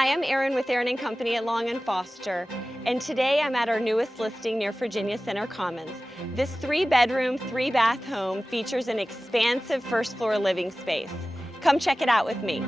Hi, I'm Erin with Erin & Company at Long & Foster, and today I'm at our newest listing near Virginia Center Commons. This 3-bedroom, 3-bath home features an expansive first-floor living space. Come check it out with me.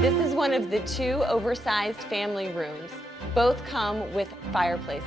This is one of the 2 oversized family rooms. Both come with fireplaces.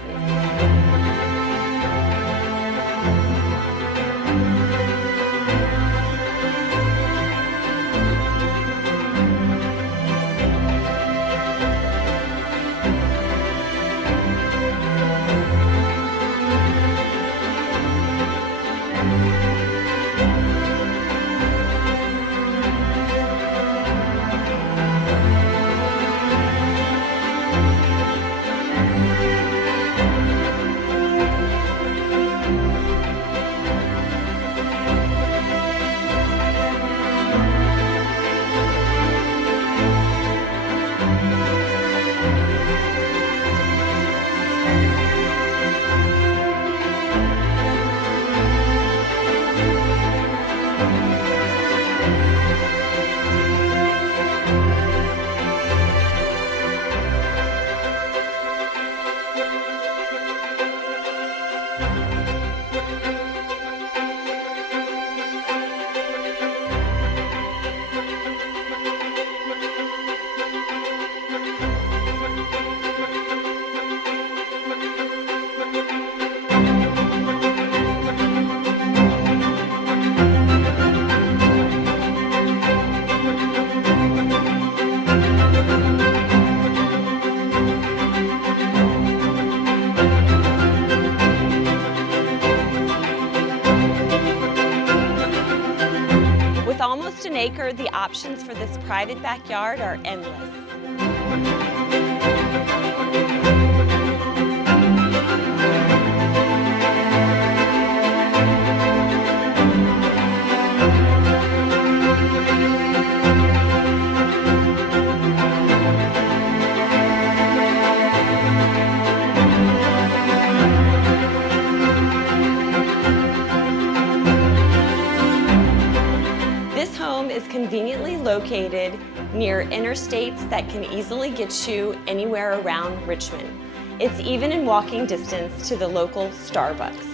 With almost an acre, the options for this private backyard are endless. This home is conveniently located near interstates that can easily get you anywhere around Richmond. It's even in walking distance to the local Starbucks.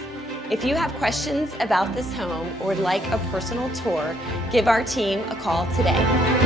If you have questions about this home or would like a personal tour, give our team a call today.